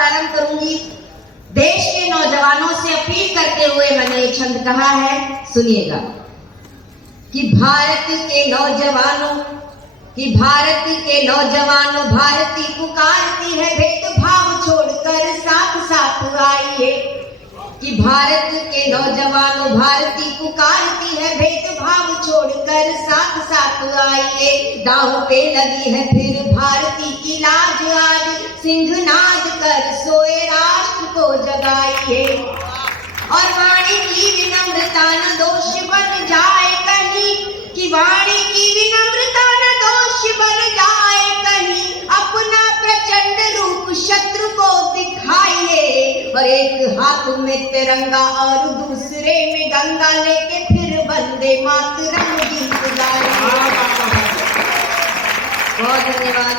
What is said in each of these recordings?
प्रारंभ करूंगी। देश के नौजवानों से अपील करते हुए मैंने ये छंद कहा है, सुनिएगा। कि भारत के नौजवानों भारती पुकारती है, भेदभाव छोड़कर साथ साथ आइए। कि भारत के नौजवानों भारती पुकारती है, भेदभाव छोड़कर साथ साथ आइए। दांव पे लगी है फिर भारती की लाज, आज सिंहनाद कर सोए राष्ट्र को जगाइए। और वाणी की विनम्रता न दोष बन जाए कहीं, कि वाणी की विनम्रता न दोष बन जाए कहीं। अपना प्रचंड रूप शत्रु को दिखाइए, और एक हाथ में तिरंगा और दूसरे में गंगा लेके फिर वंदे मातरम गीत गाइए। बहुत धन्यवाद।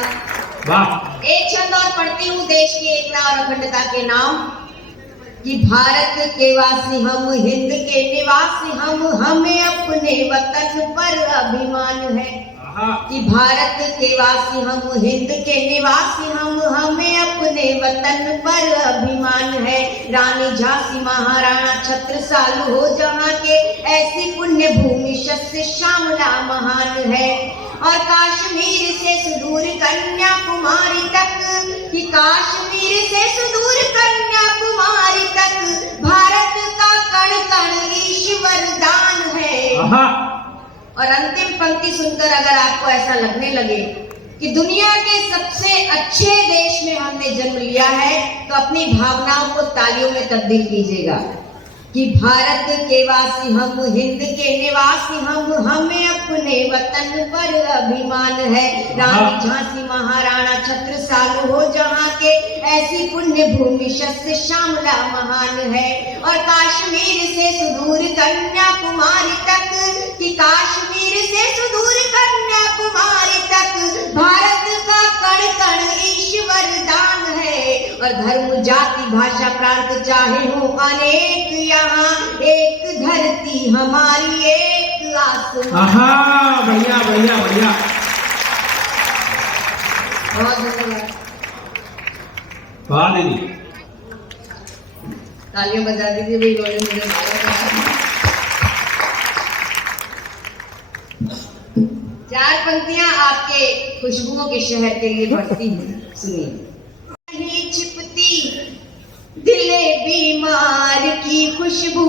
एक छंद और पढ़ती हूँ, देश की एकता और अखंडता के नाम। कि भारत के वासी हम, हिंद के निवासी हम, हमें अपने वतन पर अभिमान है। कि भारत के वासी हम, हिंद के निवासी हम, हमें अपने वतन पर अभिमान है। रानी झांसी महाराणा छत्रसाल हो जहाँ के, ऐसी पुण्य भूमि शस्त्र श्यामला महान है। और कश्मीर से सुदूर कन्याकुमारी तक, कि कश्मीर से सुदूर कन्याकुमारी तक, भारत का कण कण ईश्वर दान है। और अंतिम पंक्ति सुनकर अगर आपको ऐसा लगने लगे कि दुनिया के सबसे अच्छे देश में हमने जन्म लिया है, तो अपनी भावनाओं को तालियों में तब्दील कीजिएगा। कि भारत के वासी हम, हिंद के निवासी हम, हमें अपने वतन पर अभिमान है। रानी झांसी महाराणा छत्रसाल हो जहाँ के, ऐसी पुण्य भूमि शस्त्र श्यामला महान है। और कश्मीर से सुदूर कन्याकुमारी तक, कि कश्मीर से सुदूर कन्याकुमारी तक, भारत का कण कण ईश्वर दान है। और धर्म जाति भाषा प्रांत चाहे हो अनेक, यहाँ एक धरती हमारी एक आसमान। बढ़िया बढ़िया बढ़िया। बहुत धन्यवाद। वाह दीदी, तालियां बजा दीजिए भाई, रोने मुझे। चार पंक्तियां आपके खुशबुओं के शहर के लिए बढ़ती हैं, सुनिए। नहीं छिपती दिले बीमार की खुशबू,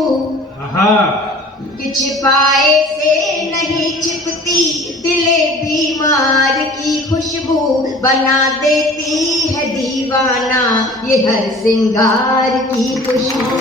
कि छिपाए से नहीं छिपती दिले बीमार की खुशबू, बना देती है दीवाना ये हर श्रृंगार की खुशबू।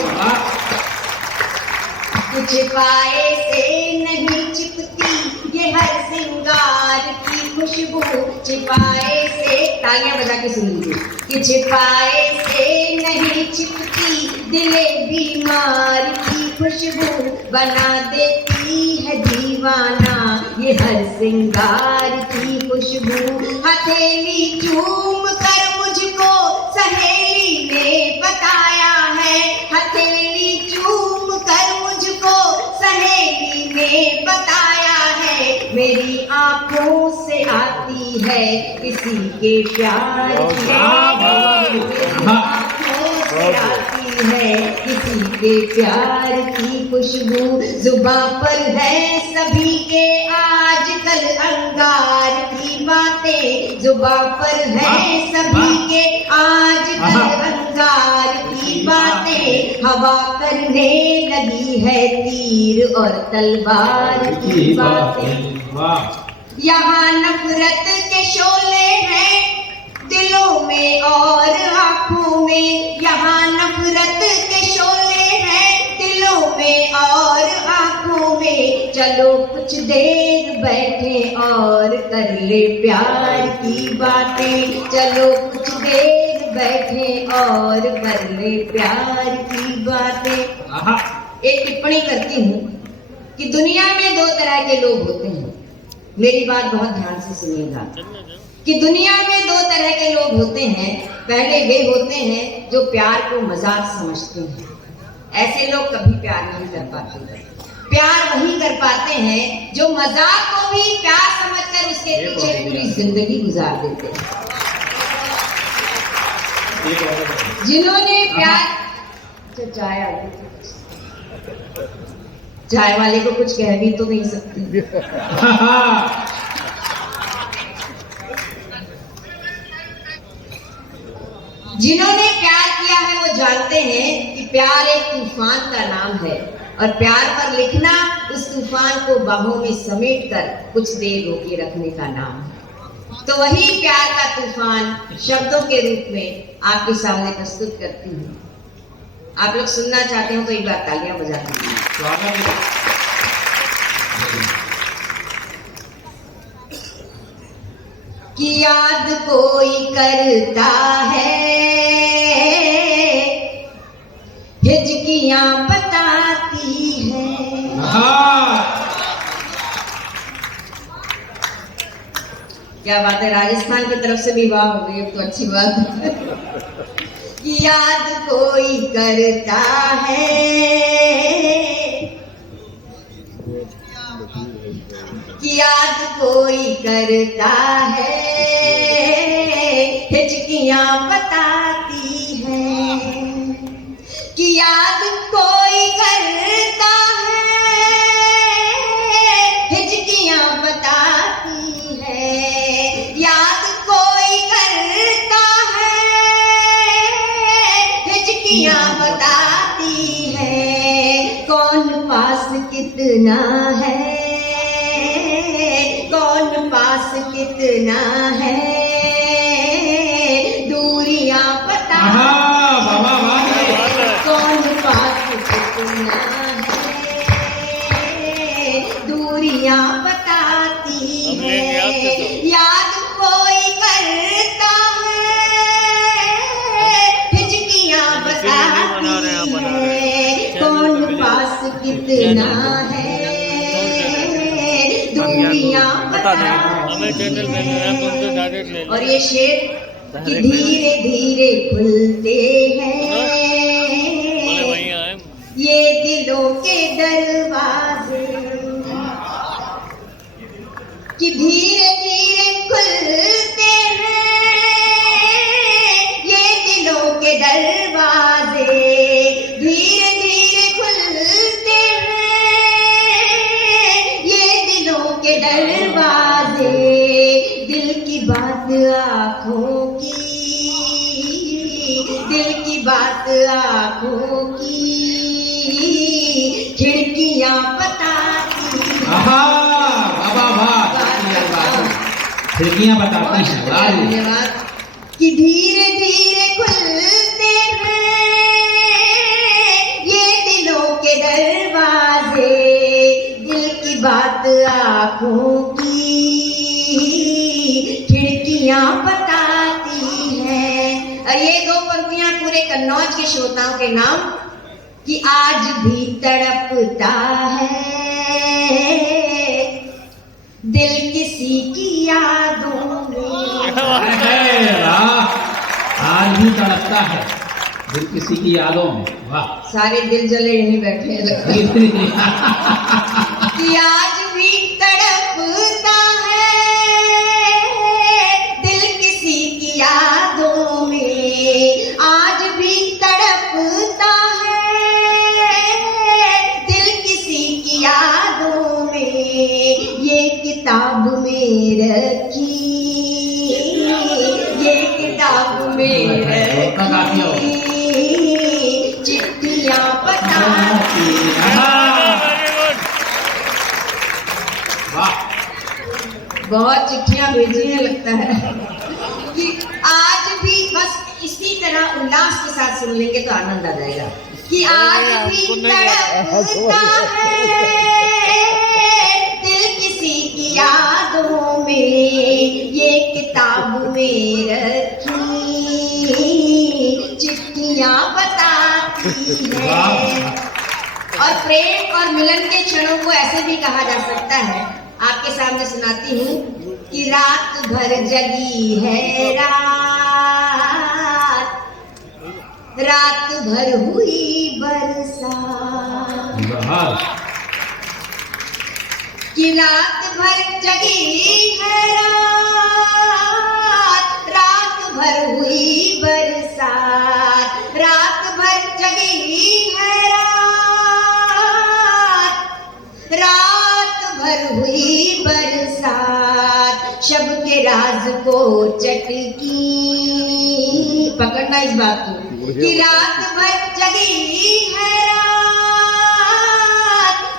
कि छिपाए से नहीं छिपती ये हर श्रृंगार की खुशबू, छिपाए से, तालियां बजा के सुन लीजिए। कि छिपाए से नहीं छिपती दिले बीमार की खुशबू, बना देती है दीवाना ये हर श्रृंगार की खुशबू। हथेली चूम कर मुझको सहेली ने बताया है, हथेली चूम कर मुझको सहेली ने बताया है। मेरी आंखों से आती है किसी के प्यार की, आंखों से आती है किसी के प्यार की खुशबू। जुबां पर है सभी के आजकल अंगार की बातें, जुबां पर है सभी के आजकल अंगार की बातें। हवा करने लगी है तीर और तलवार की बातें। यहाँ नफरत के शोले हैं दिलों में और आंखों में, यहाँ नफरत के शोले हैं दिलों में और आंखों में। चलो कुछ देर बैठे और कर ले प्यार की बातें, चलो कुछ देर बैठे और कर ले प्यार की बातें। एक टिप्पणी करती हूँ कि दुनिया में दो तरह के लोग होते हैं, मेरी बात बहुत ध्यान से सुनिएगा। कि दुनिया में दो तरह के लोग होते हैं। पहले वे होते हैं जो प्यार को मजाक समझते हैं, ऐसे लोग कभी प्यार नहीं कर पाते। प्यार वही कर पाते हैं जो मजाक को भी प्यार समझकर उसके पीछे पूरी जिंदगी गुजार देते हैं। जिन्होंने प्यार चाय वाले को कुछ कह भी तो नहीं सकते। जिन्होंने प्यार किया है वो जानते हैं कि प्यार एक तूफान का नाम है और प्यार पर लिखना उस तूफान को बाहों में समेट कर कुछ देर रोके रखने का नाम है। तो वही प्यार का तूफान शब्दों के रूप में आपके सामने प्रस्तुत करती हूँ। आप लोग सुनना चाहते हो तो एक बार तालियां बजा दीजिए। कि याद कोई करता है, हिचकियां बताती है। क्या बात है, राजस्थान की तरफ से विवाह हो गई, अब तो अच्छी बात है। कि याद कोई करता है, कि याद कोई करता है, हिचकियां बताती है। कि याद कोई करता है, हिचकियां बताती है। याद कोई करता है, हिचकियां बताती है। कौन पास कितना है, कौन पास कितना है, दूरियां बताती है। कौन पास कितना है, दूरियां बताती है। याद कोई करता है, हिचकियां बताती है। कौन पास कितना है, दूरियां और ये शेर कि धीरे धीरे खुलते हैं ये दिलों के दरवाजे। कि धीरे धीरे खुलते हैं ये दिलों के दरवाजे। धीरे धीरे खुलते हैं ये दिलों के दरवाजे। दिल की बात आँखों की, दिल की बात आँखों की, खिड़कियां बताती खिड़कियां बताती हैं। धन्यवाद। कि धीरे धीरे खुलते हैं ये दिलों के दरवाजे। दिल की बात आँखों की, खिड़कियां बताती हैं। और ये दो पंक्तियां पूरे कन्नौज के श्रोताओं के नाम। कि आज भी तड़पता है दिल किसी की यादों में। आज भी तड़पता है दिल किसी की यादों में। वाह, सारे दिल जले यहीं बैठे हैं। कि आज भी तड़पता है दिल किसी की यादों में। आज भी तड़पता है दिल किसी की यादों में। ये किताब में रखी, ये किताब में रखी चिट्ठियां बताती बहुत चिट्ठियां भेजी हैं लगता है। कि आज भी बस इसी तरह उल्लास के साथ सुन लेंगे तो आनंद आ जाएगा। कि आज भी तड़पता है दिल किसी की यादों में। ये किताब में रखी चिट्ठियां बताती है। और प्रेम और मिलन के क्षणों को ऐसे भी कहा जा सकता है। आपके सामने सुनाती हूँ कि रात भर जगी है रात, रात भर हुई बरसात। कि रात भर जगी है रात, रात भर हुई बरसात। बरसात, रात भर जगी है रात भर हुई बरसात, शब के राज को चटकी, पकड़ना इस बात को, कि रात भर जगी है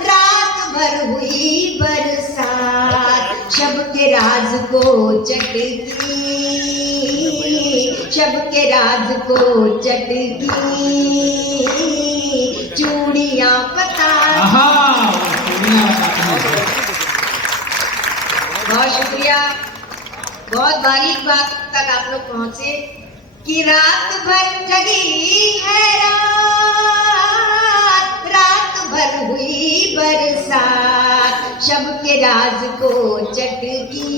रात भर हुई बरसात, शब के राज को चटकी, शब के राज को चटकी, चूड़ियां पता। बहुत शुक्रिया, बहुत बारीक बात तक आप लोग पहुंचे कि रात भर जगी है रात भर हुई बरसात, शब के राज को चटकी,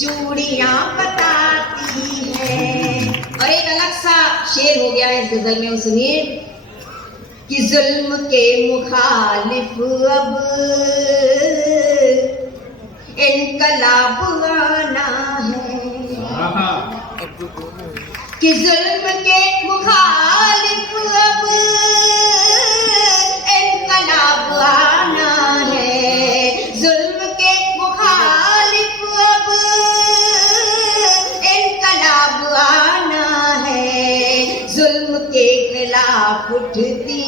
चूड़ियां बताती है। और एक अलग सा शेर हो गया इस गजल में, सुनिए कि जुल्म के मुखालिफ अब इनकलाब आना है, कि जुल्म के मुखालिफ अब इनकलाब आना है, जुल्म के मुखालिफ अब इनकलाब आना है, जुल्म के खिलाफ उठती,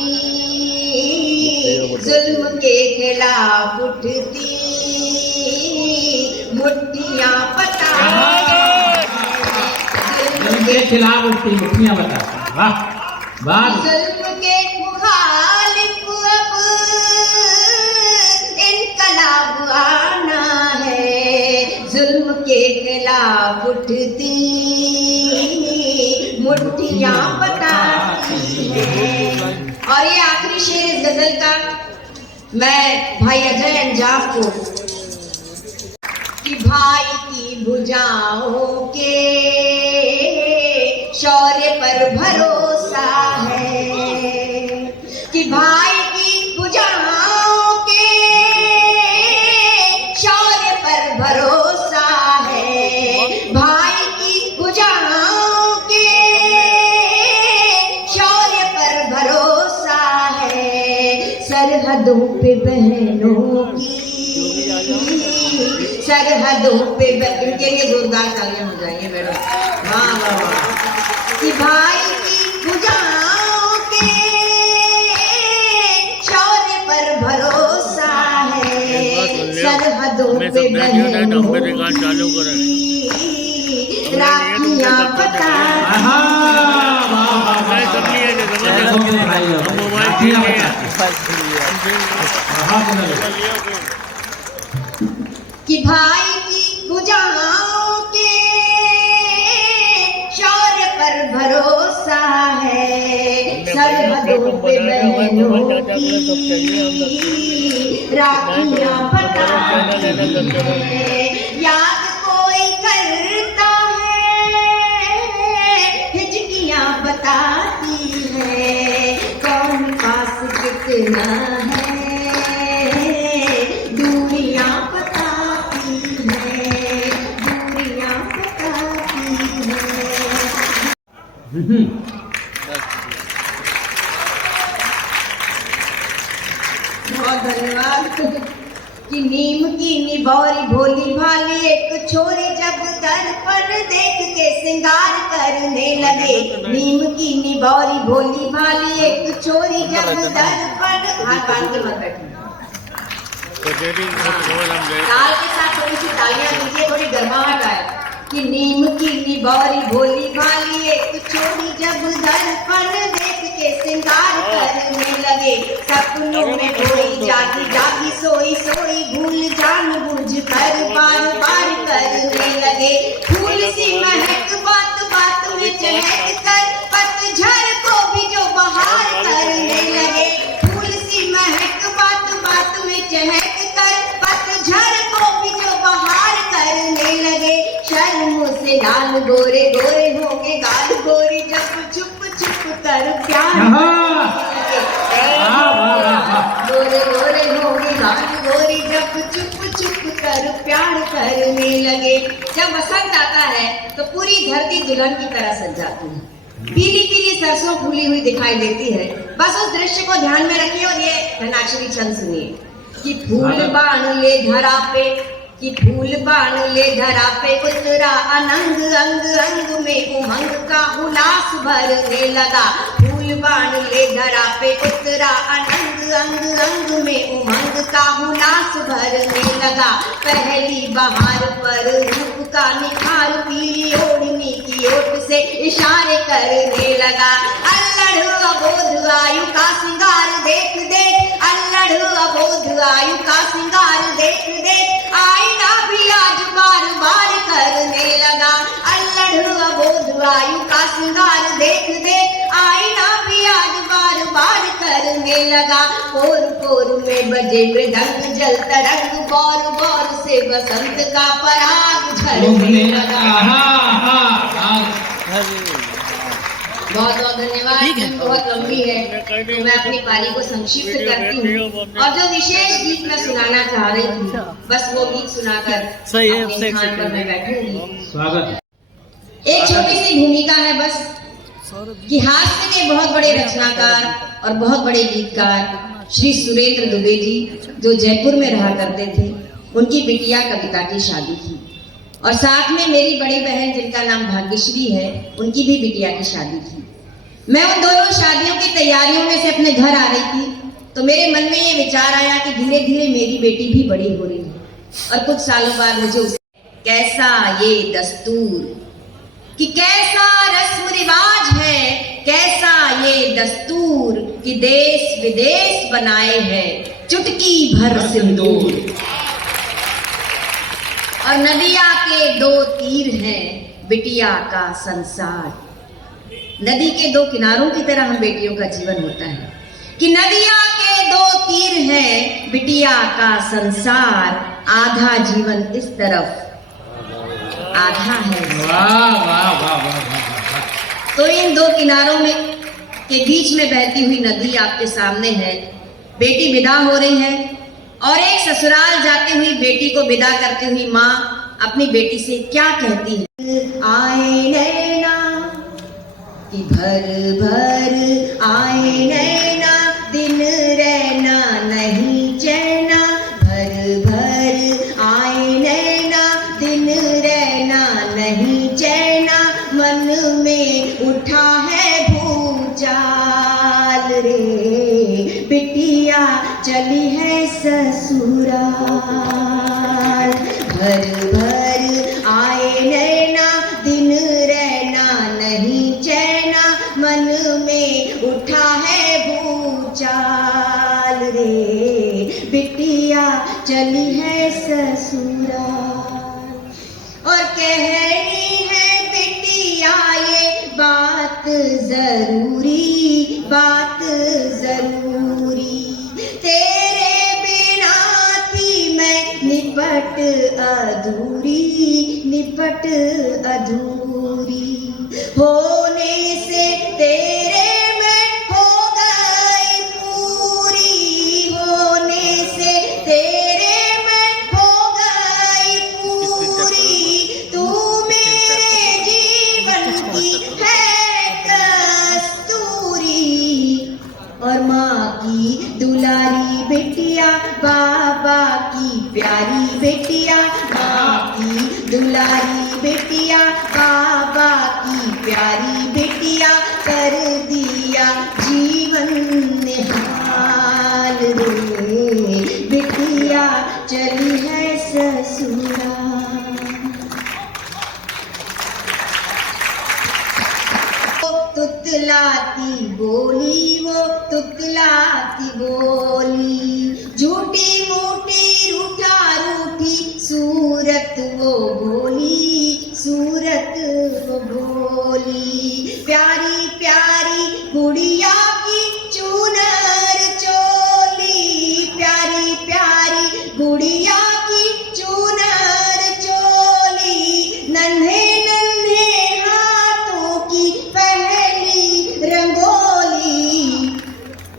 जुल्म के खिलाफ उठती मुट्ठियां पता, जुल्म के खिलाफ उठती मुट्ठियां बताती। वाह वाह। जुल्म के मुखालिफ अब इनकलाब आना है, जुल्म के खिलाफ उठती मुट्ठियां बताती है। और ये आखिरी शेर इस गजल का मैं भाई अजय अंजाम को, कि भाई की भुजाओं के शौर्य पर भरोसा है, कि भाई की भुजाओं के शौर्य पर भरोसा है, भाई की भुजाओं के शौर्य पर भरोसा है, सरहदों पे बहनों की, सरहदों पे इनके लिए जोरदार तालियां हो जाएंगे मैडम। वाह वाह वाह। कि भाई की भुजाओं के शौर्य पर भरोसा है, सरहदों पे बहनों की राखियां बताती कि भाई की भुजाओं के शौर्य पर भरोसा है, सरहदों पे बहनों की राखियां बताती है, याद कोई करता है हिजकियां बताती है, कौन पास कितना है दूरियां बताती है, दूरियां बताती है। बहुत धन्यवाद। कि नीम की निभौरी भोली भाली एक छोरी जब दर्पण देख के श्रृंगार करने लगे, नीम की निभौरी भोली भाली एक छोरी जब दर्पण, हाँ बात के मत बैठिए, ताल के साथ थोड़ी सी तालियां दीजिए, थोड़ी गर्माहट आए। कि नीम की निभौरी भोली भाली एक छोरी जब दर्पण देख के श्रृंगार करने लगे, सपनों में कोई जागी जागी सोई सोई भूल जान बुझ कर बार बार करने लगे, फूल सी महक बात बात में चहक कर पतझड़ को भी जो बहार करने लगे, फूल सी महक बात बात में चहक कर पतझड़ को भी जो बहार करने लगे, शर्म से लाल गोरे गोरे होंगे गाल गोरी जब छुप छुप कर प्यार गोरे गोरे होंगे गाल गोरी जब चुप चुप कर प्यार करने लगे। जब वसंत आता है तो पूरी धरती दुल्हन की तरह सज जाती है, पीली पीली सरसों फूली हुई दिखाई देती है। बस उस दृश्य को ध्यान में रखिए और ये धनाक्षरी छंद सुनिए कि फूल बाण ले धरा पे, कि फूल बाण ले धरा पे उतरा अनंग, अंग अंग में उमंग का उल्लास भरने लगा। फूल बाण ले धरा पे उतरा अनंग, अंग अंग में उमंग का उल्लास भरने लगा। पहली बहार पर रूप का निखार पीली ओढ़नी की ओट से इशारे करने लगा। अल्लड़ अबोध आयु का सिंगार देख देख, अल्लड़ अबोध आयु का सिंगार देख देख, आईना भी आज बार बार करने लगा। अल्लड़ अबोध आयु का सिंगार देख देख, आईना भी आज बार बार करने लगा। पोर पोर में बजे मृदंग जल तरंग, बौर बौर से बसंत का पराग झरने लगा। बहुत बहुत धन्यवाद। बहुत लंबी है तो मैं अपनी पारी को संक्षिप्त करती हूँ, और जो विशेष गीत मैं सुनाना चाह रही थी बस वो गीत सुनाकर अपने स्थान पर मैं बैठूंगी। स्वागत। एक छोटी सी भूमिका है बस कि हास्य के बहुत बड़े रचनाकार और बहुत बड़े गीतकार श्री सुरेंद्र दुबे जी जो जयपुर में रहा करते थे, उनकी बिटिया कविता की शादी थी, और साथ में मेरी बड़ी बहन जिनका नाम भाग्यश्री है, उनकी भी बिटिया की शादी थी। मैं उन दोनों शादियों की तैयारियों में से अपने घर आ रही थी तो मेरे मन में ये विचार आया कि धीरे धीरे मेरी बेटी भी बड़ी हो रही है, और कुछ सालों बाद मुझे कैसा ये दस्तूर, कि कैसा रस्म रिवाज है, कैसा ये दस्तूर, कि देश विदेश बनाए है चुटकी भर सिंदूर। और नदिया के दो तीर हैं बिटिया का संसार। नदी के दो किनारों की तरह हम बेटियों का जीवन होता है कि नदिया के दो तीर हैं बिटिया का संसार, आधा जीवन इस तरफ आधा है। वाह वाह वाह वाह। तो इन दो किनारों में के बीच में बहती हुई नदी आपके सामने है। बेटी विदा हो रही है और एक ससुराल जाती हुई बेटी को विदा करती हुई माँ अपनी बेटी से क्या कहती है? आए नैना कि भर भर आए नैना, दिन रहना नहीं चैना, भर भर आए नैना, दिन रहना नहीं चैना, मन में उठा है भूचाल रे, बिटिया चली है ससुराल। भर भर आए नैना, दिन रहना नहीं चैना, मन में उठा है भूचाल रे, बिटिया चली है ससुराल। और कहनी है बिटिया ये बात जरूरी, बात जरूरी, तेरे बिना थी मैं निपट अधूरी, निपट अधूरी, होने से तेरे में हो गई पूरी, होने से तेरे में हो गई पूरी, तू मेरे जीवन की है कस्तूरी। और माँ की दुलारी बेटिया, बाबा की प्यारी बेटिया, माँ की दुलारी बेटिया, बाबा की प्यारी बेटिया, कर दिया जीवन निहाल रे, बेटिया चली है ससुराल। तुतलाती बोली वो तुतलाती बोली, झूठी मूठी रूठा रूठी सूरत वो बोली, सूरत वो बोली, प्यारी प्यारी गुड़िया की चूनर चोली, प्यारी प्यारी गुड़िया की चूनर चोली, नन्हे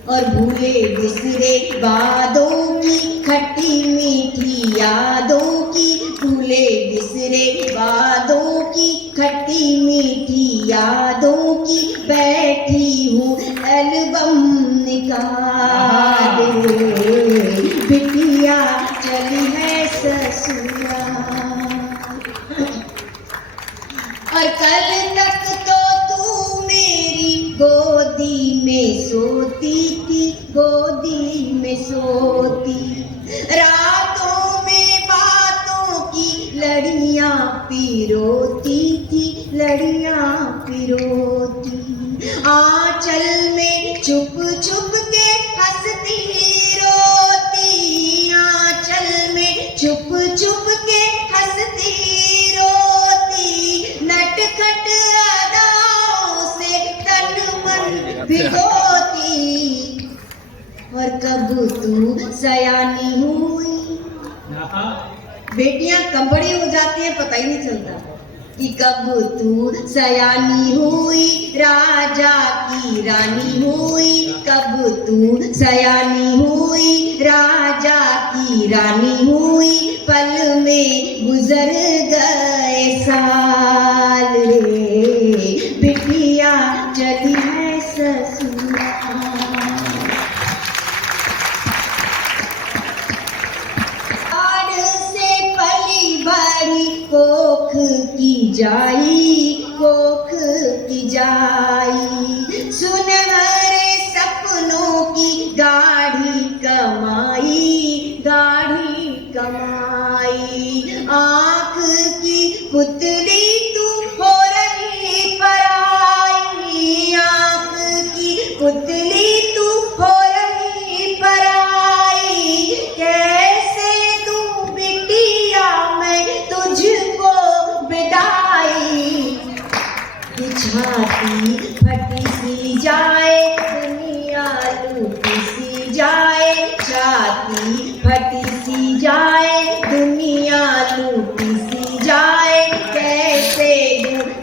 और भूले बिसरे बादों की खट्टी मीठी यादों की, भूले की बैठी हूँ एल्बम निकाले, बिटिया चली है ससुराल। और कल तक तो तू मेरी गोदी में सोती थी, गोदी में सोती, रातों में बातों की लड़ियां पिरोती थी, लड़ियां पिरोती, आंचल में चुप चुप के हंसती रोती, आंचल में चुप चुप के हंसती रोती, नटखट अदाओं से तन मन भिगोती। और कब तू सयानी हुई, बेटियां कब बड़ी हो जाती है पता ही नहीं चलता, कि कब तू सयानी हुई, राजा की रानी हुई, कब तू सयानी हुई, राजा की रानी हुई, पल में गुजर गए साल रे, बिटिया चली है ससुराल। से पली बड़ी कोख की जाई, कोख की जाई, सुनहरे सपनों की गाढ़ी कमाई, गाढ़ी कमाई, आँख की पुतली तू हो रही पराई, आँख की पुतली तू हो रही पराई, कैसे तू बिटिया मैं तुझको विदाई, छाती फटी सी जाए दुनिया लूटी सी जाए, छाती फटी सी जाए दुनिया लूटी सी जाए, कैसे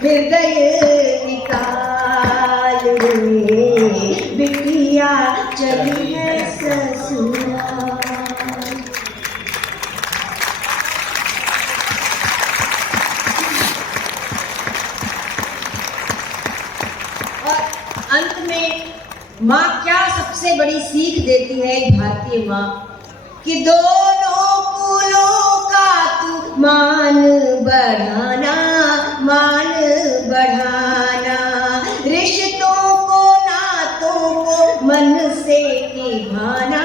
हृदय निकाल रे, बिटिया चली है ससुराल। अंत में माँ क्या सबसे बड़ी सीख देती है एक भारतीय माँ, कि दोनों कुलों का तू मान बढ़ाना, मान बढ़ाना, रिश्तों को नातों को मन से निभाना,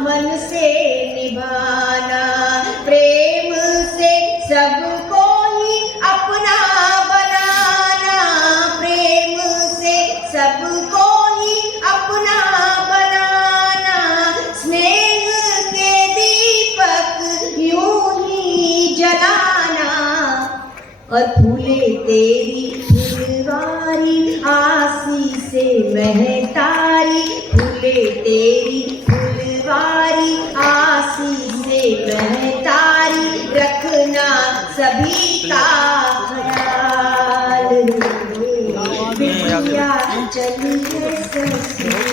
मन से निभाना, प्रेम से सबको ही अपना बनाना, प्रेम से सबको ही अपना बनाना, स्नेह के दीपक यूं ही जलाना, और फूले तेरी फुलवारी आशीषे महतारी, फूले तेरी फुलवारी आशीषे महतारी, रखना सभी का ख्याल रे, बिटिया चली है ससुराल।